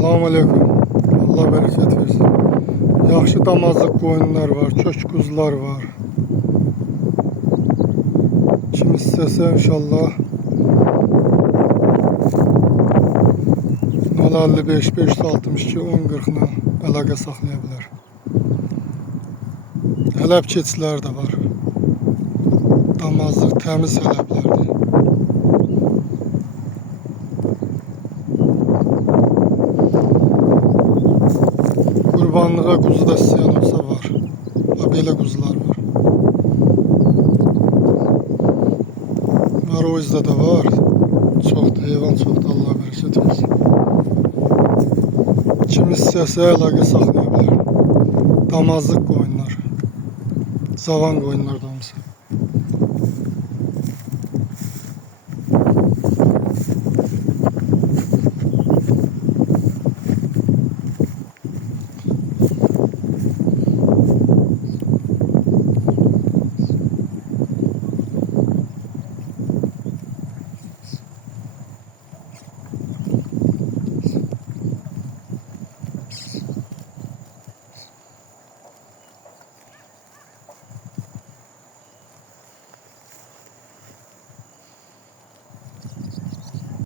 Selamun Aleyküm. Allah bereket versin. Yaxşı damazlık koyunlar var, kök kuzular var. Kim istese inşallah 055 562 1040'la əlaqə saxlaya bilər. Hələb keçilər də var. Damazlıq təmiz hələblərdir. Qurbanlığa kuzu da isteyen olsa var. Belə kuzular var. Var o yüzden de var. Çoxdur, heyvan çoxdur. Allah bereket versin. Kim istəsə əlaqə saxlaya bilər. Damazlıq qoyunlar. Zavan qoyunlar da hamısı.